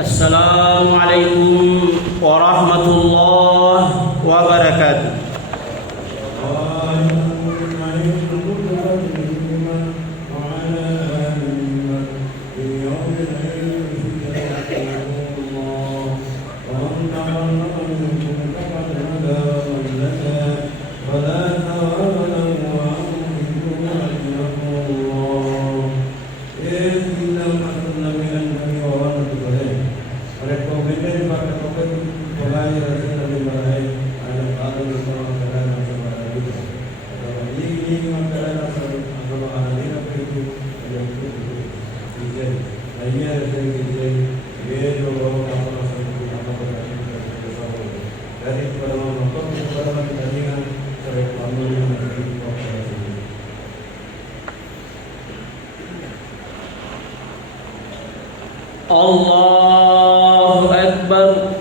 Assalamualaikum warahmatullahi wabarakatuh. Allahu Akbar,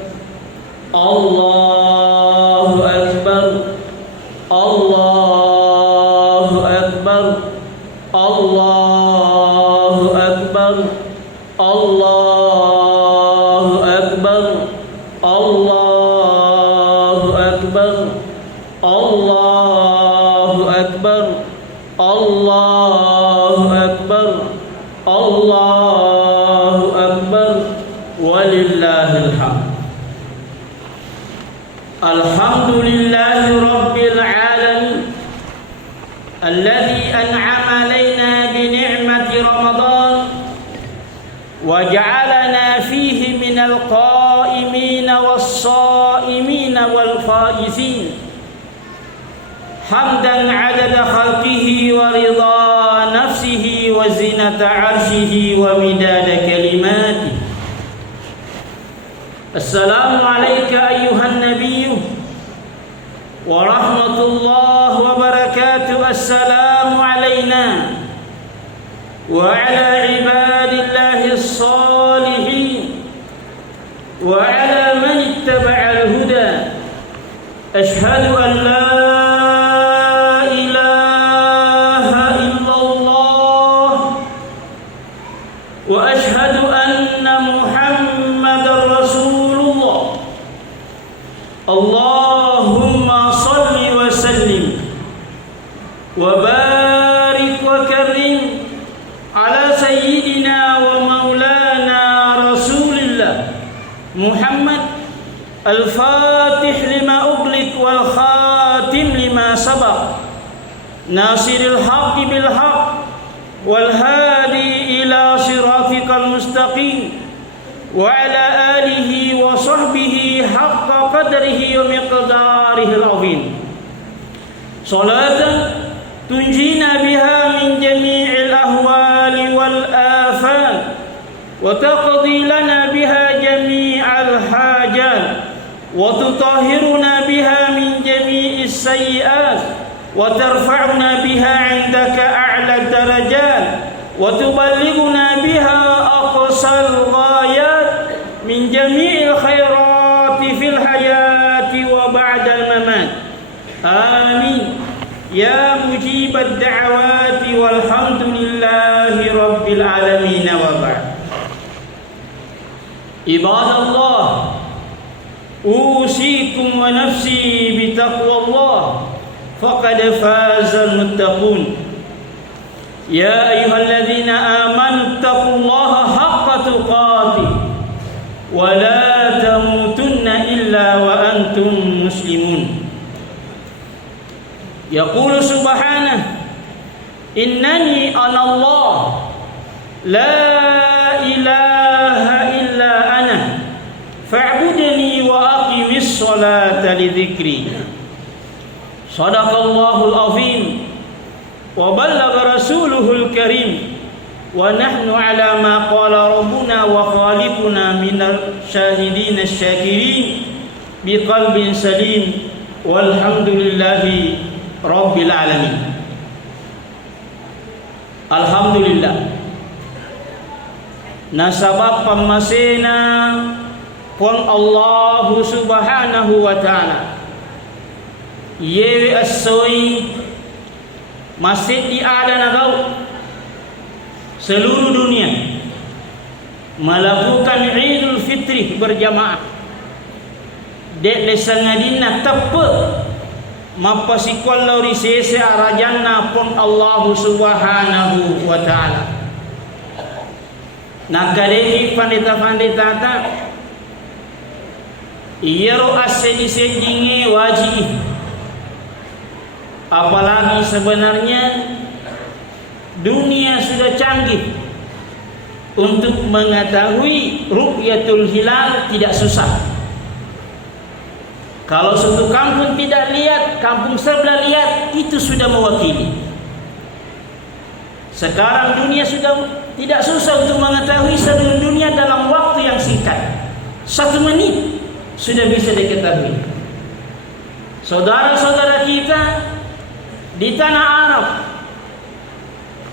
Allahu Akbar, Allahu Akbar, Allahu Akbar, Allahu Akbar, Allahu Akbar, Allahu Akbar, Allahu Akbar, Allahu Akbar, walillahil hamd. Alhamdulillahi rabbil alamin alladzi an'ama alaina bi ni'mati ramadan wa ja'alana fihi minal qa'imina was-sha'imina wal faizin hamdan 'adada khalqihi wa ridha nafsihi wa zinata 'arshihi wa midada kalimatihi. Assalamu alayka ayyuhan nabiyyu wa rahmatullahi wa barakatuh. Assalamu alayna wa ala ibadillahi as-salihin wa ala man ittaba'al huda. Ashhadu an la Allahumma salli wa sallim wa barik wa karim ala sayyidina wa maulana rasulillah Muhammad al-fatih lima ughliq wal khatim lima sabaq nasiril haqqi bil haqq wal hadi ila siratikal mustaqim wa ala alihi wa sahbihi haqqa qadrihi wa miqdarihi al-azim. Salatan tunjina biha min jami'il ahwali wal afat wa taqdi lana biha jami'al hajat wa tutahhiruna biha min jami'is sayyi'at wa tarfa'una biha 'indaka a'la darajat wa tuballighuna biha aqsal ghayat min jami'il khairati fil hayati wa ba'dal mamat. Amin ya mujibad da'awati walhamdulillahi rabbil alamin wa ba'd. Ibadallah, usikum wa nafsi bitaqwallah faqad fazal muttaqun. Ya ayyuhalladzina amanu taqullaha haqqa tuqatih wa la tamutunna illa wa antum muslimun. Yaqulu subhanahu innani anallah la ilaha illa ana fa'budni wa aqimis salata li dzikri. Shadaqallahul azim wa ballagha rasuluhul karim wa nahnu ala ma qala rabbuna wa khaliquna minal syahidin asy-syakirin biqalbin salim walhamdulillahi Rabbil Alamin. Alhamdulillah. Nasabab pamasena pun Allah Subhanahu wa ta'ala yewe asoi masjid di ada nagau seluruh dunia melakukan Idul Fitri berjamaah dek lesangadina tepe mapasikwal lauri sese arajanna pun Allah Subhanahu wa ta'ala. Nakadeki pandita-pandita ta iyaro asedi-sedinge wajib. Apalagi sebenarnya dunia sudah canggih untuk mengetahui ru'yatul hilal tidak susah. Kalau satu kampung tidak lihat, kampung sebelah lihat, itu sudah mewakili. Sekarang dunia sudah tidak susah untuk mengetahui seluruh dunia dalam waktu yang singkat. 1 menit sudah bisa diketahui. Saudara-saudara kita di tanah Arab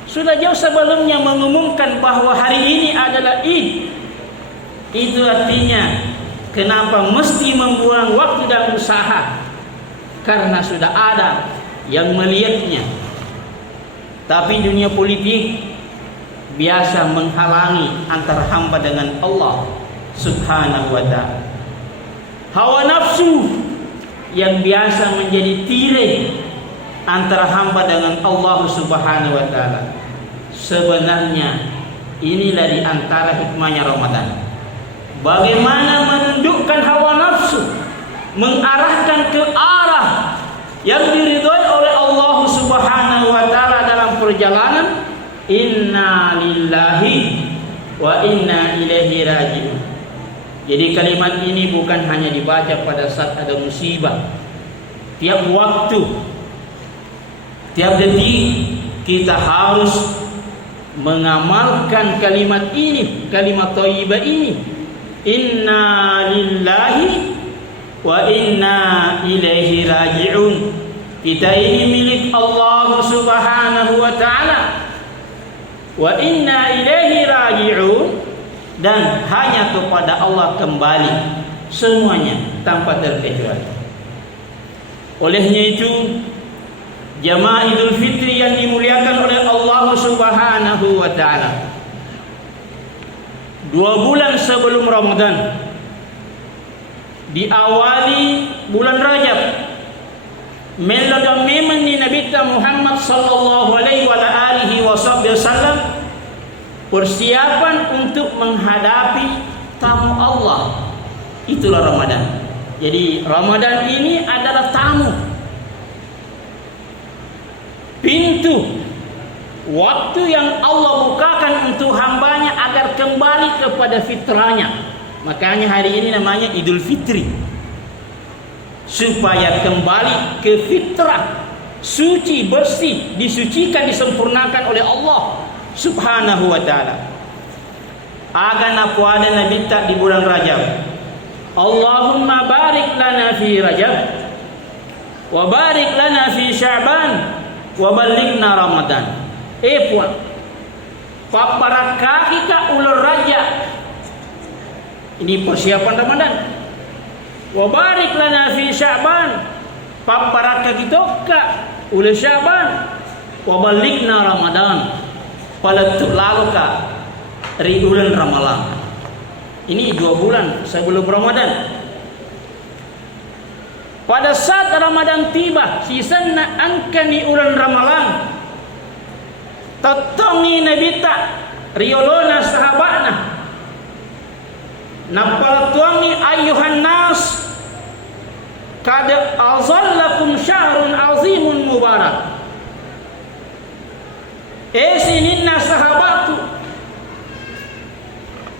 sudah jauh sebelumnya mengumumkan bahwa hari ini adalah Id. Itu artinya kenapa mesti membuang waktu dan usaha? Karena sudah ada yang melihatnya. Tapi dunia politik biasa menghalangi antara hamba dengan Allah Subhanahu wa ta'ala. Hawa nafsu yang biasa menjadi tirai antara hamba dengan Allah Subhanahu wa ta'ala. Sebenarnya inilah di antara hikmahnya Ramadan. Bagaimana menundukkan hawa nafsu, mengarahkan ke arah yang diridhoi oleh Allah Subhanahu wa ta'ala dalam perjalanan. Inna lillahi wa inna ilaihi raji'un. Jadi kalimat ini bukan hanya dibaca pada saat ada musibah. Tiap waktu, tiap detik kita harus mengamalkan kalimat ini, kalimat thayyibah ini. Inna lillahi wa inna ilaihi raji'un. Kita ini milik Allah Subhanahu wa ta'ala. Wa inna ilaihi raji'un, dan hanya kepada Allah kembali semuanya tanpa terkecuali. Olehnya itu jamaah Idul Fitri yang dimuliakan oleh Allah Subhanahu wa ta'ala, 2 bulan sebelum Ramadan, diawali bulan Rajab, melodam memang di Nabi Muhammad sallallahu alaihi wasallam persiapan untuk menghadapi tamu Allah. Itulah Ramadan. Jadi Ramadan ini adalah tamu, pintu, waktu yang Allah bukakan untuk hambanya agar kembali kepada fitrahnya. Makanya hari ini namanya Idul Fitri, supaya kembali ke fitrah, suci, bersih, disucikan, disempurnakan oleh Allah Subhanahu wa ta'ala. Agan apa ada Nabi tak di bulan Rajab, Allahumma barik lana fi Rajab wa barik lana fi Sya'ban wa balighna Ramadan. Puan paparakah kita ulur Rajab, ini persiapan Ramadan. Wa barik lana fi Sya'ban, paparakah kita ulur Sya'ban, wa balighna Ramadan, palatuk lalu ka bulan Ramadan. Ini 2 bulan sebelum Ramadan. Pada saat Ramadan tiba, sisanna angkani ulan Ramadan, tatongi Nabi tak riolona sahabatna, napalatuangi ayuhan nas, kada azallakum syahrun azimun mubarak. Sininna sahabatku,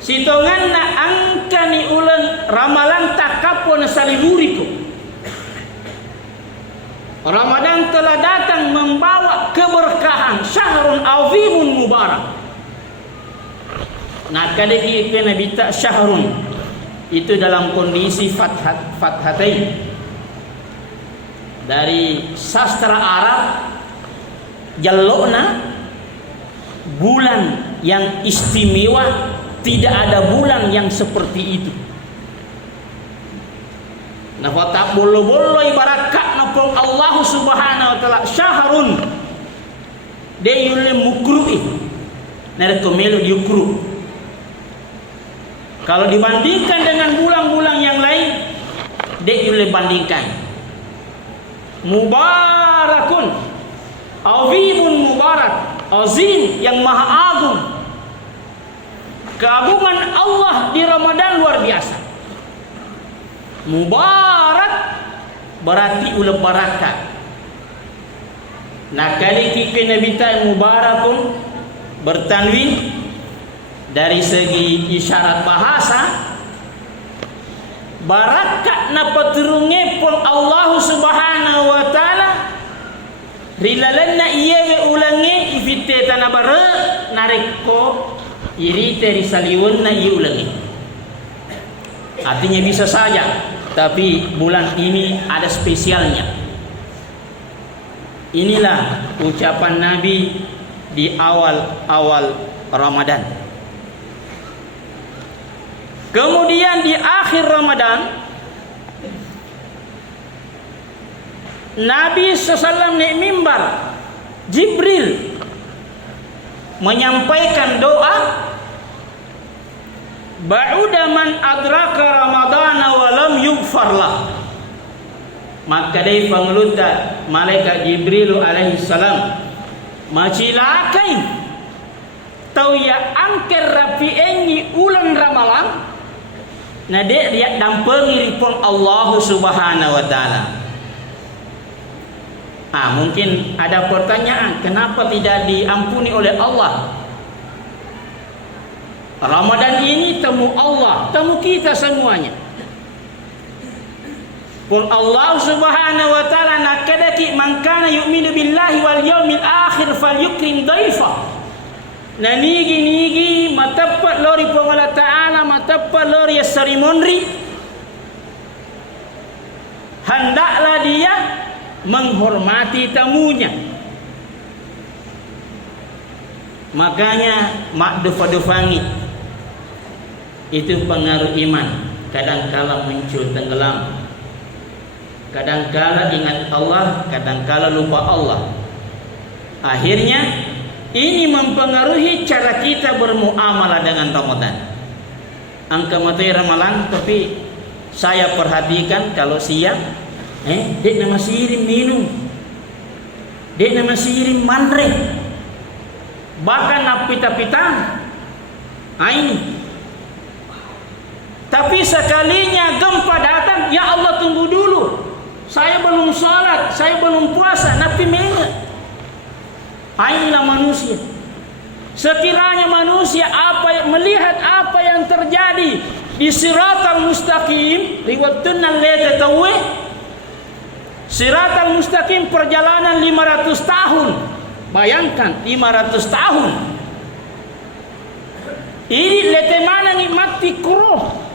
sitonganna angkani ulan ramalan takapon saliburiku. Ramadan telah datang membawa keberkahan, syahrun azimun mubarak. Nah, kali kita Nabi tak syahrun itu dalam kondisi fathatain. dari sastra Arab, jalokna bulan yang istimewa, tidak ada bulan yang seperti itu. Nah, watak bolo-bolo ibarat kak napong Allah subhanahu wa ta'ala syahrun de yule mukru'i nare komelo diukru. Kalau dibandingkan dengan bulan-bulan yang lain, de yule bandingkan mubarakun, azimun mubarak, azim yang maha agung. Keagungan Allah di Ramadan luar biasa. Mubarak berarti ulah barakat. Nah, kali kita Nabi ta mubarakun bertanwin dari segi isyarat bahasa, barakat na paturunge pun Allah subhanahu wa ta'ala rilalanna iye ulange ifite tanabare nareko irite risaliwonna iye ulange. Artinya bisa saja, tapi bulan ini ada spesialnya. Inilah ucapan Nabi di awal-awal Ramadan. Kemudian di akhir Ramadan, Nabi SAW naik mimbar, Jibril menyampaikan doa, ba'uda man adraka ramadana walam yughfarlah. Maka dari pengeluta malaikat Jibril alaihi salam macilakai tau ya angker rapi enyi ulang ramalan na dek dia dampengi ripon Allah subhanahu wa ta'ala. Mungkin ada pertanyaan, kenapa tidak diampuni oleh Allah? Ramadan ini temu Allah, temu kita semuanya. Pun Allah subhanahu wa ta'ala nakadaki man kana yu'minu billahi wal yawmil akhir falyukrim daifa. Na nigi matapat lori pun Allah ta'ala, matapat lori sarimonri, hendaklah dia menghormati tamunya. Makanya mak dufa-dufangi itu pengaruh iman. Kadang-kala muncul tenggelam, kadang-kala ingat Allah, kadang-kala lupa Allah. Akhirnya ini mempengaruhi cara kita bermuamalah dengan Ramadan. Angka materi ramalan, tapi saya perhatikan kalau siang, dek nama sirim minum, dek nama sirim manre, bahkan napita-pita, ini. Tapi sekalinya gempa datang, ya Allah tunggu dulu, saya belum sholat, saya belum puasa, napi mengat. Inilah manusia. Sekiranya manusia melihat apa yang terjadi di Siratal Mustaqim, riwayatun leta tawe, Siratal Mustaqim perjalanan 500 tahun. Bayangkan 500 tahun. Ini lete mana nikmati kuruh.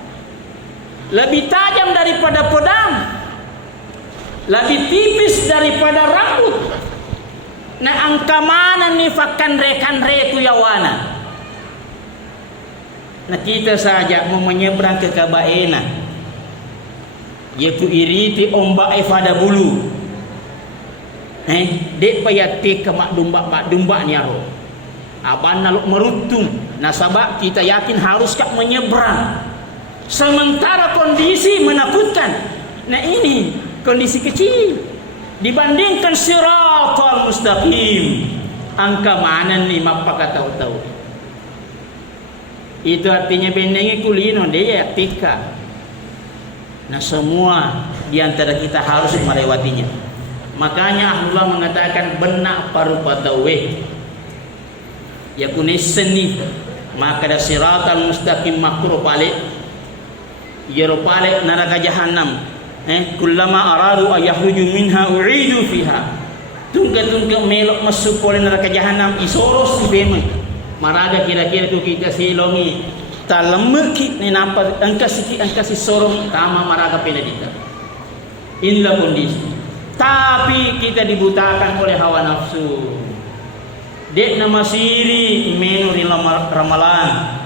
Lebih tajam daripada pedang, lebih tipis daripada rambut. Nah, angka mana nih fakan rekan reku yawana. Nah, kita saja mau menyeberang ke Kabaena, yaitu iriti ombak pada bulu. Dek payati ke mak dumba nyaro. Aban naluk merutum. Nasabak kita yakin harus kak menyeberang. Sementara kondisi menakutkan. Nah, ini kondisi kecil dibandingkan Siratal Mustaqim. Angka mana nih mapaka tahu-tahu. Itu artinya bendengi kulino dia tika. Nah, semua diantara kita harus melewatinya. Makanya Allah mengatakan benak parupa tawe ya kuniseni, maka da Siratal Mustaqim makruh palik yero palik neraka jahanam. Kullama aradu ayakhruju minha u'idu fiha. Tungka melok masuk oleh neraka jahanam isoros si bema. Maraga kira-kira tu kita silongi talemeki ni nampak angka si sorong kama maraga penedita. Inilah kondisi. Tapi kita dibutakan oleh hawa nafsu. Dek nama siri menuri ramalan.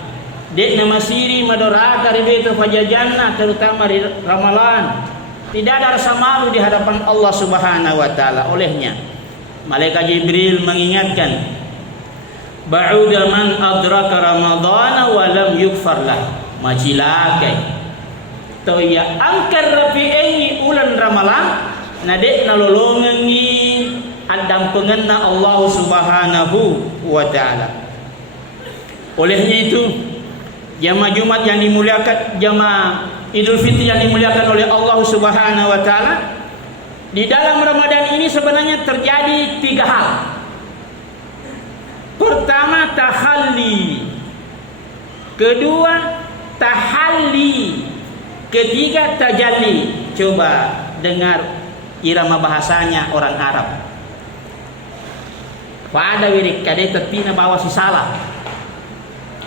Dek nama siri madoraka ribetu fajajana, terutama di ramalan. Tidak ada rasa malu di hadapan Allah Subhanahu wa taala. Olehnya malaikat Jibril mengingatkan, ba'uda man adraka ramadhana wa lam yukfar lah. Majilakai. To ya angkar rapi ini ulan ramalan. Nadek nalolongengi adam pengenna Allah Subhanahu wa taala. Olehnya itu jamaah Jumat yang dimuliakan, jamaah Idul Fitri yang dimuliakan oleh Allah Subhanahu wa taala, di dalam Ramadan ini sebenarnya terjadi 3 hal. Pertama, tahalli. Kedua, tahalli. Ketiga, tajalli. Coba dengar irama bahasanya orang Arab. Pada wirik kade tetina bawa si salah.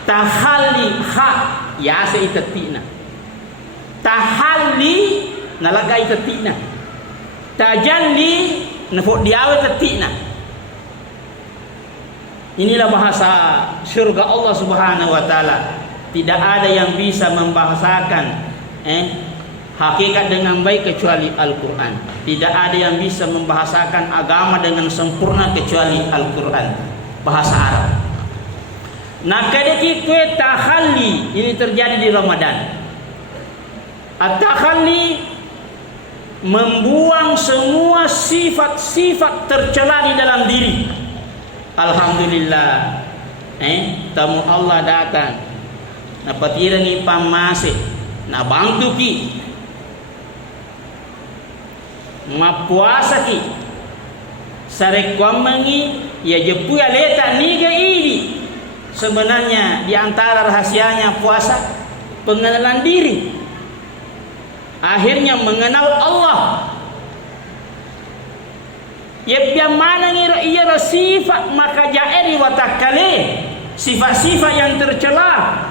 Tahalli ha ya se tetina. Tahalli nalagai tetina. Tajalli nafo diawe tetina. Inilah bahasa surga Allah Subhanahu wa taala. Tidak ada yang bisa membahasakan hakikat dengan baik kecuali Al-Quran. Tidak ada yang bisa membahasakan agama dengan sempurna kecuali Al-Quran, bahasa Arab. Nah, kadeki kue tahalli ini terjadi di Ramadan. At-tahalli membuang semua sifat-sifat tercela di dalam diri. Alhamdulillah, tamu Allah datang. Na patirangi pamase, na bantu ki, mapuasa ki, sarekwamengi ya jepu ya leta niga ini. Sebenarnya di antara rahasianya puasa pengenalan diri. Akhirnya mengenal Allah. Ya biamana ngira iya sifat maka jaeri watakale, sifat-sifat yang tercela.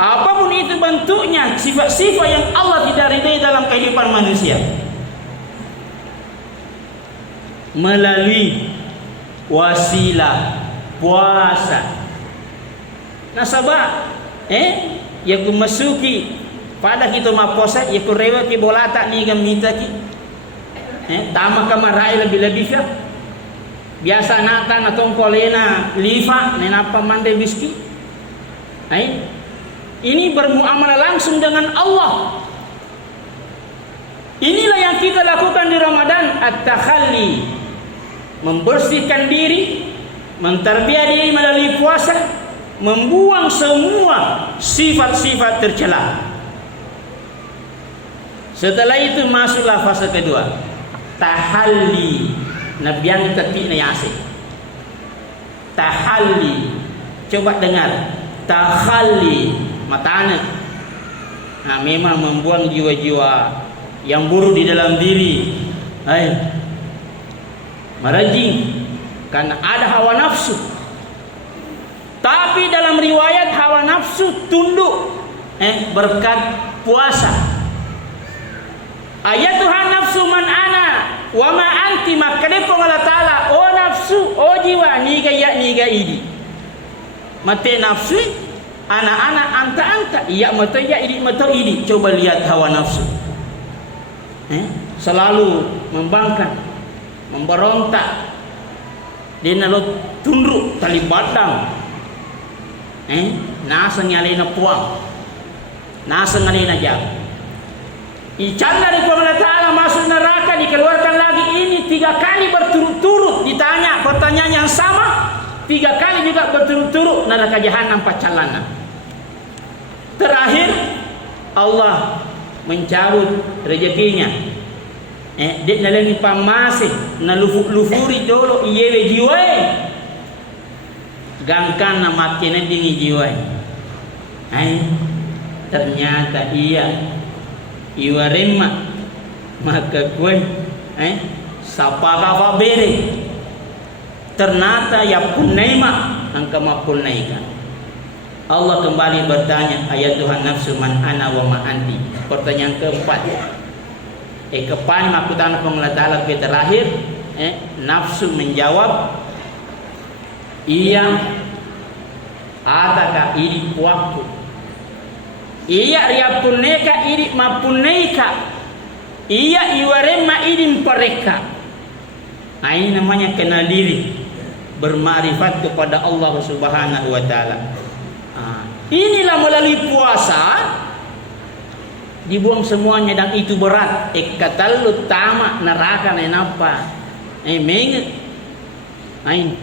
Apapun itu bentuknya, sifat-sifat yang Allah tidak ridai dalam kehidupan manusia. Melalui wasilah puasa. Nasabah, ya ku masuki pada kita mapuasa, ya ku rewa ki bolata ni gamita ki. Tama kamarai lebih-lebih ya. Biasa nata na tongkolena lifa, nenapa mande biski. Ini bermuamalah langsung dengan Allah. Inilah yang kita lakukan di Ramadan, at-takhalli, membersihkan diri, mentarbiah diri melalui puasa, membuang semua sifat-sifat tercela. Setelah itu masuklah fase kedua, tahalli. Nabiyan tetik na yasi. Tahalli. Coba dengar, tahalli. Matanya, nah memang membuang jiwa-jiwa yang buruk di dalam diri, merajing karena ada hawa nafsu. Tapi dalam riwayat hawa nafsu tunduk berkat puasa. Ayatuhan nafsu man ana wa ma anti, maka depo Allah Ta'ala, oh nafsu, oh jiwa, niga ya niga idi. Mate nafsu anak-anak anta-anta, iya mata ya idi mata idi. Coba lihat hawa nafsu, selalu membangkang, memberontak, dia nalo tunduk tali badang, nasa nyalina puang, nasa nyalina jam. Ican dari Allah Ta'ala masuk neraka, dikeluarkan lagi. Ini 3 kali berturut-turut ditanya pertanyaan yang sama, 3 kali juga berturut-turut neraka jahanam pacalana. Terakhir Allah mencabut rezekinya. Dia nalengi pamasih, nalufuri dolo iyewe jiwae. Gangkan na makina dingi jiwae. Ternyata iya iwarema maka kue sapa kafa bere. Ternyata ya punaima angka mapunaikan. Allah kembali bertanya, ayat Tuhan nafsu man ana wa ma anti. Pertanyaan keempat, Kepan makutan Allah Ta'ala ke terakhir nafsu menjawab iya ataka iri waktu iya ria puneka iri mapuneka iya iwarema iri mereka. Nah, ini namanya kenal diri, bermakrifat kepada Allah Subhanahu wa Ta'ala. Inilah melalui puasa dibuang semuanya, dan itu berat. Katalut tamak neraka nenapa menget. Nah, ini.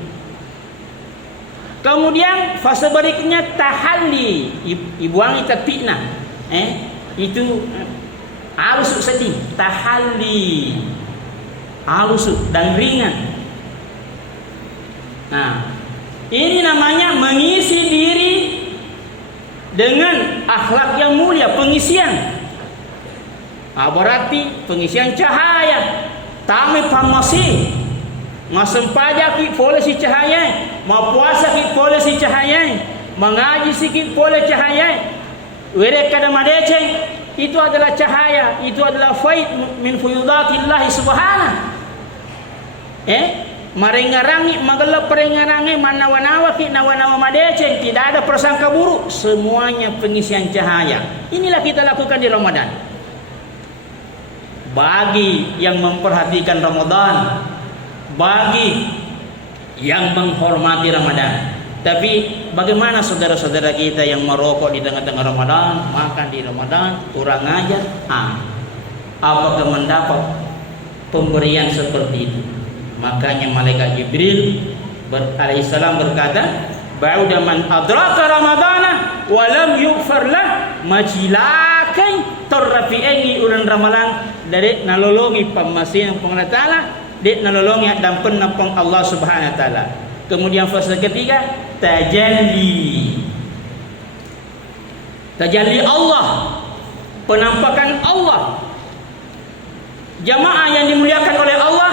Kemudian fase berikutnya tahalli, ibuang tatina. Itu halus sedih, tahalli. Halus dan ringan. Nah, ini namanya mengisi diri dengan akhlak yang mulia, pengisian. Berarti pengisian cahaya. Tame pamasi, masempaja ki boleh si cahaya, mau puasa ki boleh si cahaya, mengaji sikit boleh cahaya. Were kada madeceng, itu adalah cahaya, itu adalah faid min fuyudatillah subhanahu. Marengarangi magelap perengarangi manawa-nawa ki nawa-nawa madeceng, tidak ada prasangka buruk, semuanya pengisian cahaya. Inilah kita lakukan di Ramadan. Bagi yang memperhatikan Ramadan, bagi yang menghormati Ramadan. Tapi bagaimana saudara-saudara kita yang merokok di tengah-tengah Ramadan, makan di Ramadan, kurang ajar? Apakah mendapat pemberian seperti itu? Makanya malaikat Jibril alaihissalam berkata, ba'da man adraka ramadana wa lam yughfar lah majilakai tarrafi'ani ulan ramalan dari nalolongi pemasihan Allah Ta'ala, dek nalolongi dan penapang Allah Subhanahu wa Ta'ala. Kemudian fase ketiga tajalli. Tajalli Allah, penampakan Allah. Jamaah yang dimuliakan oleh Allah,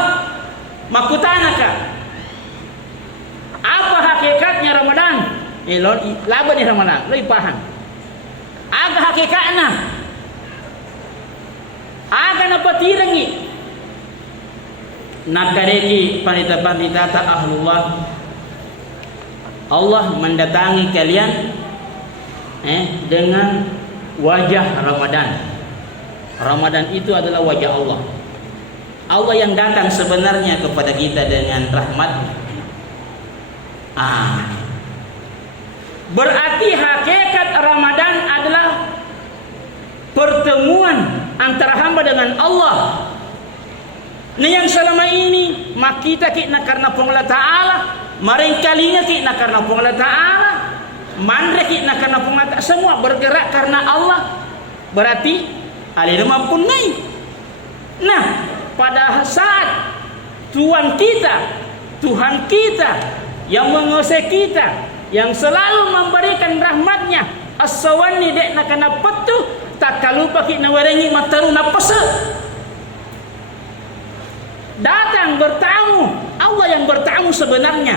makutanaka. Apa hakikatnya Ramadan? Laba ni Ramadan, lebih paham. Aga hakikatnya. Aga napa tirangi. Nakareki panita-panita ahlullah. Allah mendatangi kalian dengan wajah Ramadan. Ramadan itu adalah wajah Allah. Allah yang datang sebenarnya kepada kita dengan rahmat. Berarti hakikat Ramadan adalah pertemuan antara hamba dengan Allah. Nah, yang selama ini mak kita karena Allah Ta'ala, maring kalinya karena Allah Ta'ala, mandre karena Allah Ta'ala, semua bergerak karena Allah. Berarti alih mampun naik. Nah, pada saat Tuhan kita yang menguasai kita, yang selalu memberikan rahmatnya, as-sawani dek nak kena petu, tak kalupa kita warengi mataru napasa. Datang bertamu, Allah yang bertamu sebenarnya.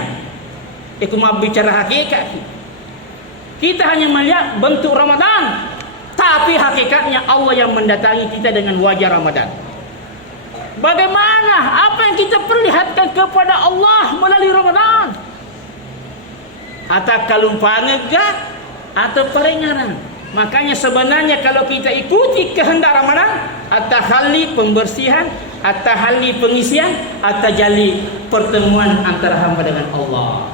Itu mau bicara hakikat. Kita hanya melihat bentuk Ramadan, tapi hakikatnya Allah yang mendatangi kita dengan wajah Ramadan. Bagaimana apa yang kita perlihatkan kepada Allah melalui Ramadan? Atau kalumpangan atau peringatan. Makanya sebenarnya kalau kita ikuti kehendak Ramadan, at-tahalli pembersihan, at-tahalli pengisian, at-tajalli pertemuan antara hamba dengan Allah.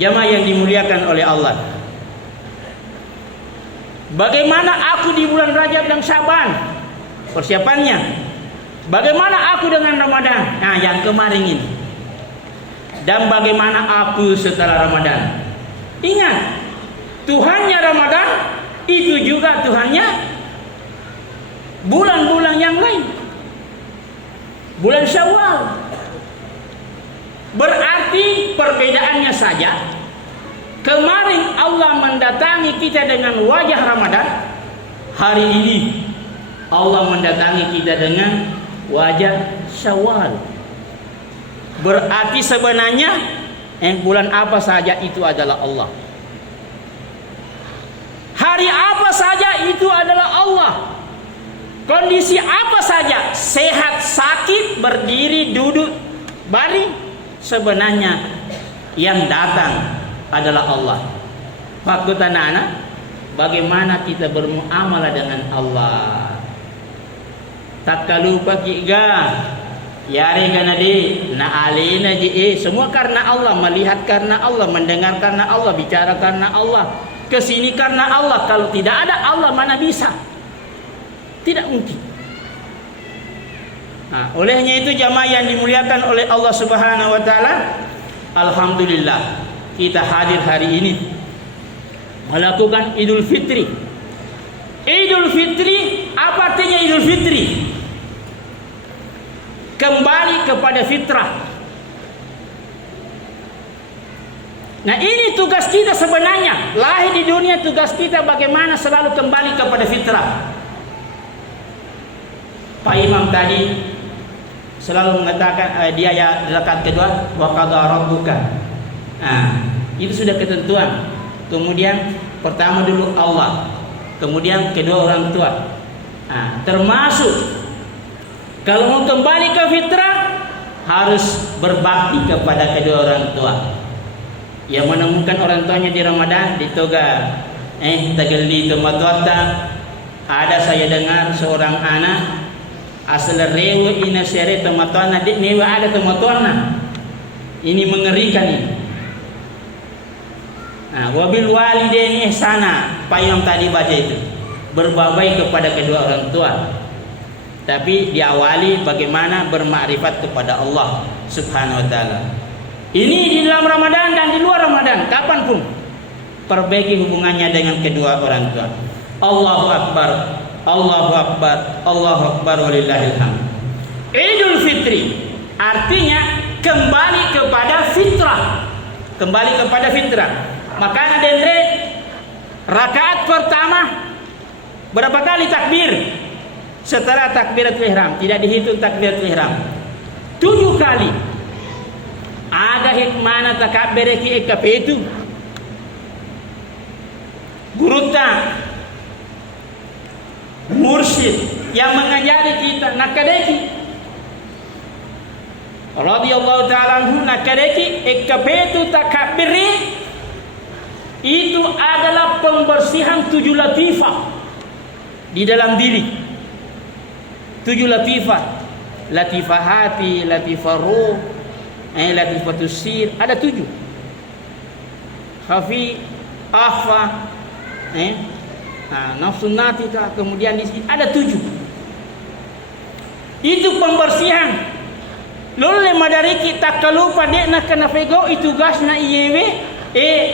Jamaah yang dimuliakan oleh Allah. Bagaimana aku di bulan Rajab dan Syaban? Persiapannya. Bagaimana aku dengan Ramadan? Nah, yang kemarin ini. Dan bagaimana aku setelah Ramadan? Ingat, Tuhannya Ramadan itu juga Tuhannya bulan-bulan yang lain. Bulan Syawal. Berarti perbedaannya saja, kemarin Allah mendatangi kita dengan wajah Ramadan, hari ini Allah mendatangi kita dengan wajah Syawal. Berarti sebenarnya bulan apa saja itu adalah Allah. Hari apa saja itu adalah Allah. kondisi apa saja, sehat, sakit, berdiri, duduk, baring, sebenarnya yang datang adalah Allah. Fakut anak-anak, bagaimana kita bermuamalah dengan Allah. Tak lupa kita yari kana di na alina ji semua karena Allah, melihat karena Allah, mendengar karena Allah, bicara karena Allah, kesini karena Allah. Kalau tidak ada Allah mana bisa? Tidak mungkin. Nah, olehnya itu jamaah yang dimuliakan oleh Allah Subhanahu wa taala, alhamdulillah kita hadir hari ini melakukan Idul Fitri. Idul Fitri, apa artinya Idul Fitri? Kembali kepada fitrah. Nah, ini tugas kita sebenarnya. Lahir di dunia, tugas kita bagaimana selalu kembali kepada fitrah. Pak Imam tadi selalu mengatakan dia ya rakaat kedua wa qadha rabbuka. Nah, itu sudah ketentuan. Kemudian pertama dulu Allah, kemudian kedua orang tua. Nah, termasuk kalau mau kembali ke fitrah harus berbakti kepada kedua orang tua. Yang menemukan orang tuanya di Ramadan di toga tagalli tomatota. Ada saya dengar seorang anak asal rewe ina sere tomatona di newa ada tomatona. Ini mengerikan ini. Nah, wabil walidaini ihsana, Pak Imam tadi baca itu. Berbaik kepada kedua orang tua. Tapi diawali bagaimana bermakrifat kepada Allah Subhanahu wa taala. Ini di dalam Ramadan dan di luar Ramadan, kapanpun perbaiki hubungannya dengan kedua orang tua. Allahu Akbar, Allahu Akbar, Allahu Akbar walillahil hamd. Idul Fitri artinya kembali kepada fitrah. Kembali kepada fitrah. Makanya dendre rakaat pertama berapa kali takbir? Setelah takbiratul ihram, tidak dihitung takbiratul ihram. 7 kali. Ada hikmah takbir ki ekapetu. Guruta mursyid yang mengajari kita nakadeki radhiyallahu ta'ala anhu, nakadeki ekapetu takbiri itu adalah pembersihan 7 latifah di dalam diri. 7 latifah, latifah hati, latifah ruh, latifah tusir, ada 7. Khafi, akhfa, nafsun natika, kemudian di sini ada 7. Itu pembersihan. Lalu madari kita kalau pada nak kena pego itu gasna iyewe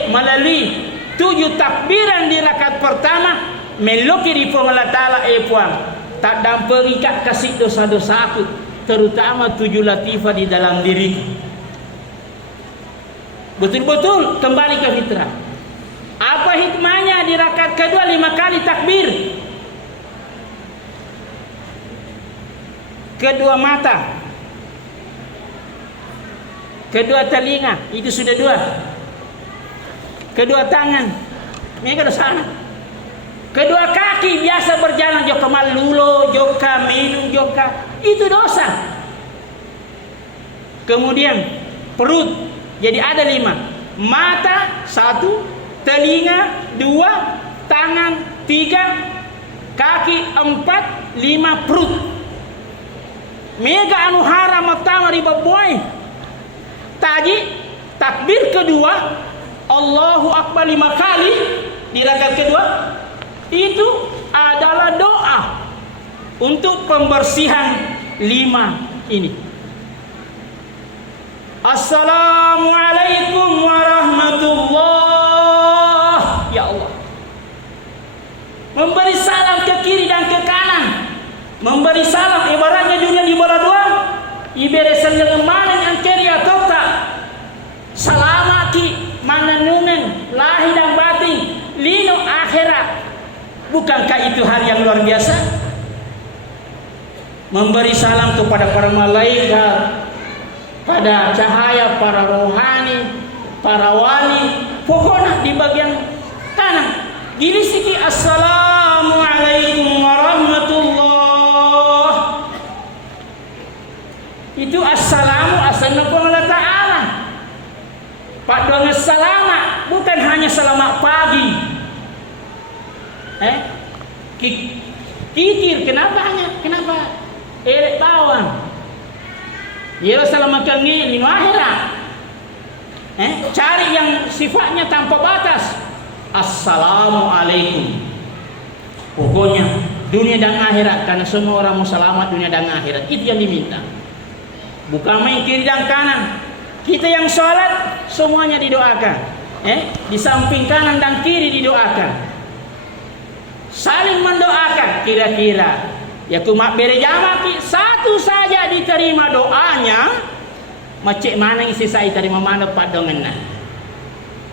melalui 7 takbiran di rakaat pertama meloki di Allah Taala puang. Tak damperi kat kasih dosa-dosa aku, terutama 7 latifah di dalam diriku. Betul-betul kembali ke fitrah. Apa hikmahnya di rakaat kedua 5 kali takbir? Kedua mata, kedua telinga, itu sudah 2. Kedua tangan, mereka dosa sana. Kedua kaki biasa berjalan joka malulo, joka minum, joka itu dosa. Kemudian perut, jadi ada 5. Mata 1, telinga 2, tangan 3, kaki 4, 5 perut. Mega anu haram pertama riba boy. Tadi takbir kedua Allahu Akbar 5 kali di rakaat kedua. Itu adalah doa untuk pembersihan 5 ini. Assalamualaikum warahmatullah. Ya Allah, memberi salam ke kiri dan ke kanan. Memberi salam ibaratnya dunia di bola 2. Ibere seneng mana yang kiri atau tak. Salamati mananunen lahir dan batin lino akhirat. Bukankah itu hal yang luar biasa? Memberi salam kepada para malaikat, pada cahaya para rohani, para wali, pokoknya di bagian kanan. Gini siki assalamualaikum warahmatullah. Itu assalamu asalna Allah Ta'ala. Pak dengan selamat bukan hanya selamat pagi. Kikir kenapa erek bawang. Ya selamat kengi lima akhirat. Cari yang sifatnya tanpa batas. Assalamualaikum. Pokoknya dunia dan akhirat, karena semua orang mau selamat dunia dan akhirat. Itu yang diminta. Bukan main kiri dan kanan. Kita yang sholat semuanya didoakan. Di samping kanan dan kiri didoakan. Saling mendoakan. Kira-kira ya kumak bere jamaah satu saja diterima doanya. Macam mana isi saya terima mana padongan.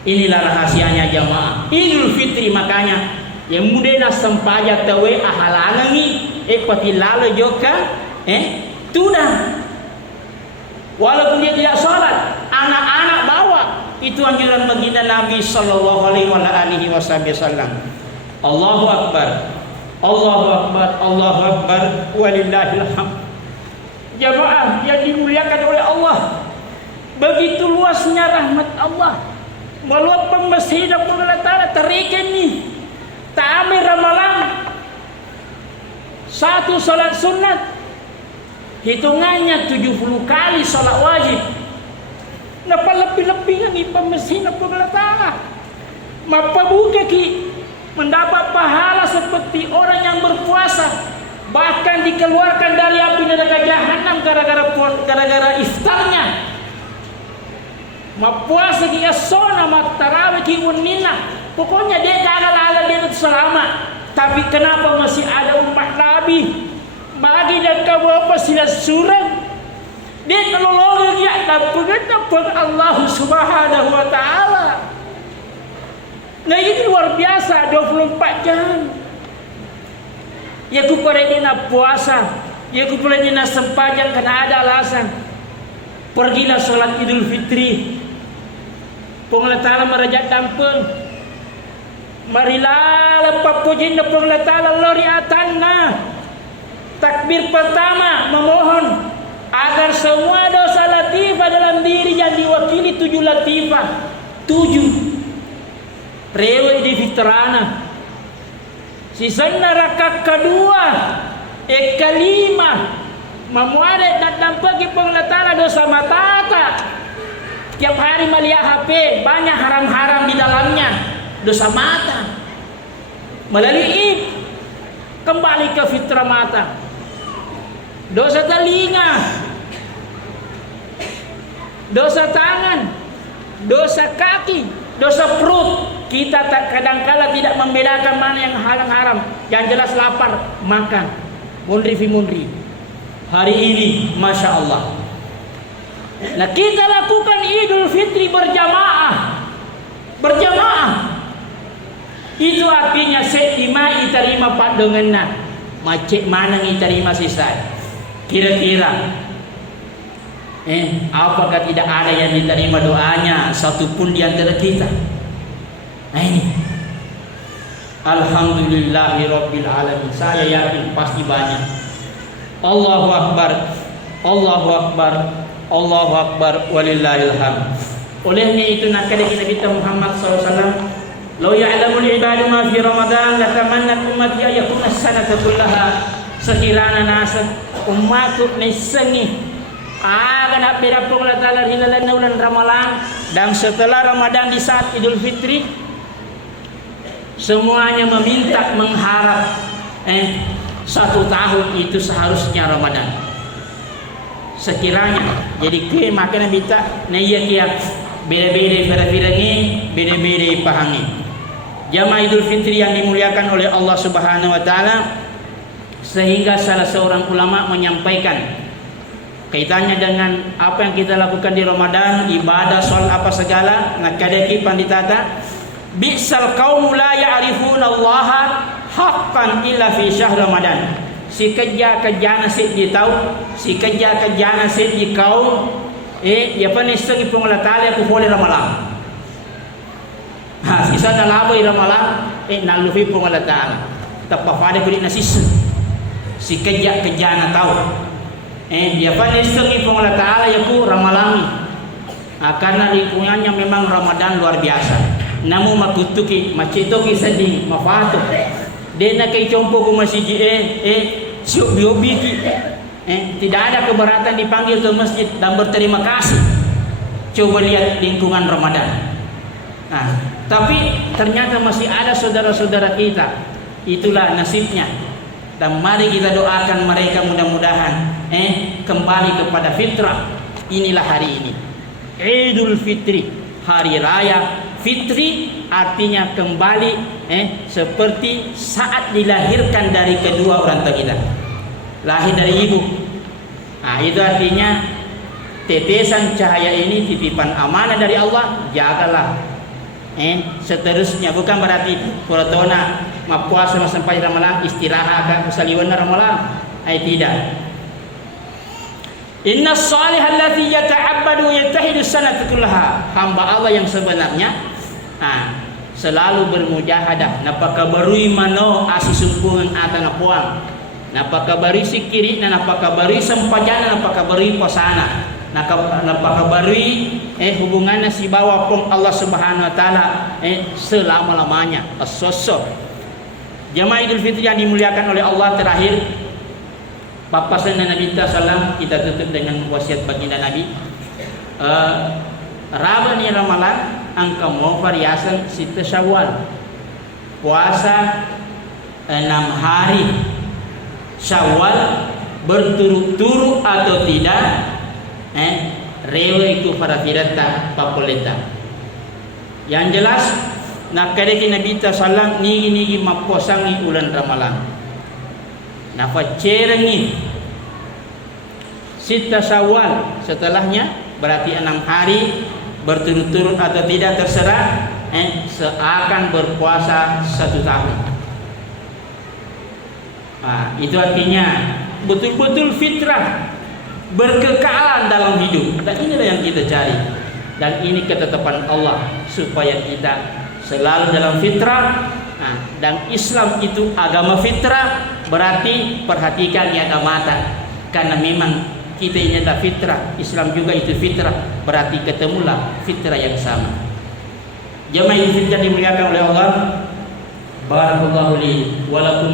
Inilah rahasianya jamaah Idul Fitri. Makanya yang mudena sempaja tawe ahalangi pati lalu joka tuna. Walaupun dia tidak sholat, anak-anak bawa. Itu anjuran baginda Nabi sallallahu alaihi wasallam. Allahu Akbar, Allahu Akbar, Allahu Akbar, walillahil hamd. Jamaah yang dimuliakan oleh Allah, begitu luasnya rahmat Allah. Meluapkan masjid Allah Ta'ala terikan nih. Ta'amir ramalan. Satu salat sunat hitungannya 70 kali salat wajib. Napa lebih-lebih ni pemesina Allah Ta'ala. Mapa buka ki mendapat pahala seperti orang yang berpuasa, bahkan dikeluarkan dari api neraka jahanam gara-gara iftarnya. Puasa ki asona, tarawih ki unina. Pokoknya dia kagak dia selamat. Tapi kenapa masih ada umat Nabi bagi dan kamu apa sila surat dia kalau ya dapat Allah Subhanahu wa Ta'ala. Nah ini luar biasa 24 jam. Ya ku peredina puasa, ya ku peredina sempajang karena ada alasan. Pergilah sholat Idul Fitri. Allah Ta'ala merajat dampun. Marilah lepas pujian Allah Ta'ala loriatanna. Takbir pertama memohon agar semua dosa latifah dalam diri yang diwakili 7 latifah. 7 rewe di fitrana. Sisanya rakaat kedua kelima memuadat dan dampaki pengelatara dosa matata. Tiap hari melihat HP banyak haram-haram di dalamnya. Dosa mata. Melalui Id kembali ke fitrah mata. Dosa telinga, dosa tangan, dosa kaki, dosa perut. Kita tak kadangkala tidak membedakan mana yang haram. Yang jelas lapar makan. Mundri fi mundri. Hari ini Masya Allah. Nah kita lakukan Idul Fitri berjamaah. Itu artinya setima iterima pandanganna. Macet mana iterima sisa. Kira-kira apakah tidak ada yang diterima doanya satupun di antara kita? Nah ini Alhamdulillahirabbil alamin. Saya yakin pasti banyak. Allahu Akbar, Allahu Akbar, Allahu Akbar, walillahil hamd. Olehnya itu nakal kita Muhammad SAW. Lau ya'lamul ibadu ma fi Ramadan latamannat ummati ayakuna sanata kullaha. Sekiranya nasa umatku nisani akan nak beda Allah Ta'ala hilalan bulan Ramadan dan setelah Ramadan di saat Idul Fitri semuanya meminta mengharap 1 tahun itu seharusnya Ramadan. Sekiranya jadi ke makanya minta naya kia beda-beda ni beda-beda pahami. Jamaah Idul Fitri yang dimuliakan oleh Allah Subhanahu wa Ta'ala, sehingga salah seorang ulama menyampaikan kaitannya dengan apa yang kita lakukan di Ramadan, ibadah, soal apa segala, ngakadeki panditata bi'sal qaumu la ya'rifuna Allah haqqan illa fi syahr Ramadan. Si kerja nasib dia tahu, si kerja nasib dia kau ya panisagi pengolah tali aku boleh Ramadan. Sisa na labai Ramadan nalufi pengolah tali. Tapafade kulit nasis. Si kerja na tahu. Dia panistungi pun Allah Ta'ala yaku ramalami. Karena lingkungannya memang Ramadan luar biasa. Namun makutuki, macitoki sedih, mafatuk. Dia nak kay compo ko masjid siuk biobiki. Tidak ada keberatan dipanggil ke masjid dan berterima kasih. Coba lihat lingkungan Ramadan. Nah, tapi ternyata masih ada saudara-saudara kita. Itulah nasibnya. Dan mari kita doakan mereka mudah-mudahan kembali kepada fitrah. Inilah hari ini. Idul Fitri, hari raya Fitri, artinya kembali seperti saat dilahirkan dari kedua orang tua kita. Lahir dari ibu. Nah, itu artinya tetesan cahaya ini titipan amanah dari Allah, jagalah. Seterusnya bukan berarti puratona mapuasa sampai ramalan istirahat kan usaliwan ramalan. Tidak. Inna salihah allati yata'abbadu yatahidu sanata kullaha. Hamba Allah yang sebenarnya selalu bermujahadah napakabarui mano asisumpungan atana puang, napakabarui sikiri na napakabarui sampajana, napakabarui pasana, napakabarui hubungannya si bawa pun Allah Subhanahu wa taala selama-lamanya. As-sosok jamaah Idul Fitri yang dimuliakan oleh Allah, terakhir papasan Nabi sallam, kita tutup dengan wasiat baginda Nabi. Rabani ramalan angka mau variasan sita Syawal, puasa 6 hari Syawal berturut-turut atau tidak, rewe itu para tirata papoleta. Yang jelas nak kadeki Nabi sallam nigi maposangi ulan ramalan. Nafa cerengi sita Syawal, setelahnya berarti 6 hari berturut-turut atau tidak terserah, seakan berpuasa 1 tahun. Itu artinya betul-betul fitrah, berkekalan dalam hidup. Dan inilah yang kita cari. Dan ini ketetapan Allah supaya kita selalu dalam fitrah. Dan Islam itu agama fitrah, berarti perhatikan niat mata, karena memang kita ini adalah fitrah, Islam juga itu fitrah, berarti ketemulah fitrah yang sama. Jamaah Idul Fitri dimuliakan oleh Allah. Barakallahu li wa lakum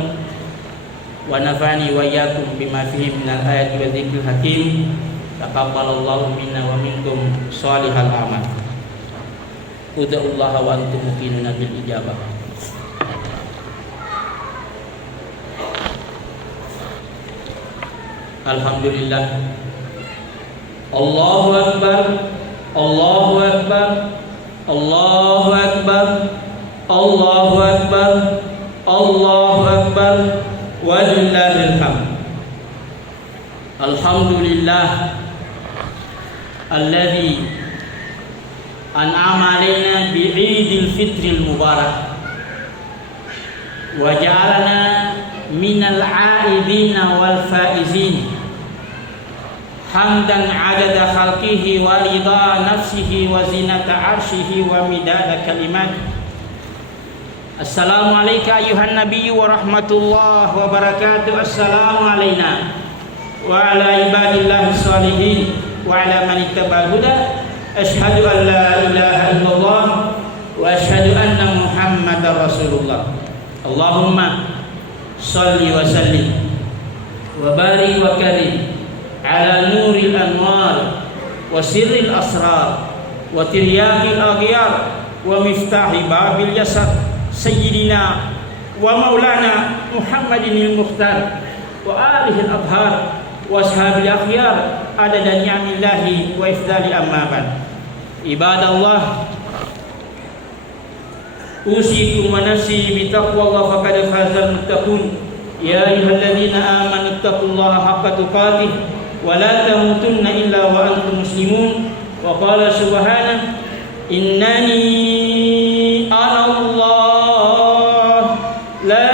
wa nafani wa iyyakum bima fihi minal ayati wa dzikril hakim. Taqabbalallahu minna wa minkum shalihal a'mal. Ud'ullaha wa antum muqinuna bil ijabah. Alhamdulillah. Allahu Akbar, Allahu Akbar, Allahu Akbar, Allahu Akbar, Allahu Akbar, walillahil hamd. Alhamdulillah alladzi an'ama alaina bi'idil fitril mubarak wa ja'alana minal a'idina wal faizin hamdan adada khalqihi wa ridha nafsihi wa zinata arshihi wa midada kalimat. Assalamu alayka ayuhan nabiyyu wa rahmatullahi wa barakatuh. Assalamu alayna wa ala ibadillahi salihin wa ala man ittaba'al huda. Asyhadu an la ilaha illallah wa asyhadu anna muhammadar rasulullah. Allahumma salli wa sallim wa barik wa karim ala nuril anwar wa sirril asrar wa tiryaqil aghyar wa miftahi babil yasar sayyidina wa maulana Muhammadin al-Mukhtar wa alihi al-athhar wa ashabil akhyar adada ni'amillahi wa ifdali amma ba'd. Ibadallah, usikum wa nafsi bitaqwallah faqad fazal muttaqun. Ya ayyuhalladzina amanu taqullaha haqqa tuqatih wa la tamutunna illa wa antum muslimun. Wa qala subhanahu innani ana Allah la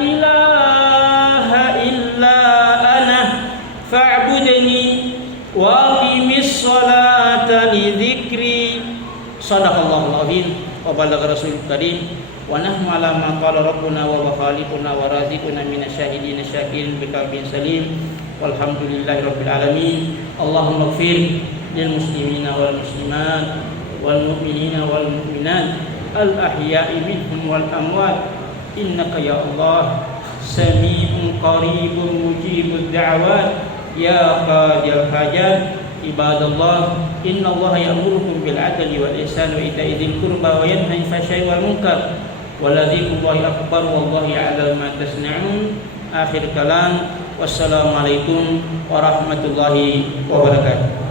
ilaha illa ana fa'budni wa aqimis salata li dzikri. Shadaqallahul azim wa balagha rasulul karim wa nahnu ala ma qala rabbuna wa khaliquna wa raziquna minasyahidin syakirin biqalbin salim walhamdulillahi rabbil alamin. Allahumma ighfir lil muslimina wal muslimat wal mu'minina wal mu'minat al ahya'i minhum wal amwat, innaka ya Allah sami'un qaribun mujibud da'awat ya qadil hajat. Ibadallah, innallaha ya'murukum bil 'adli wal ihsani wa ita'i dzil qurba wa yanha 'anil fahsya'i wal munkar wa ladzikrullahi akbar wallahu ya'lamu ma tasna'un. Akhir kalam, wassalamualaikum warahmatullahi wabarakatuh.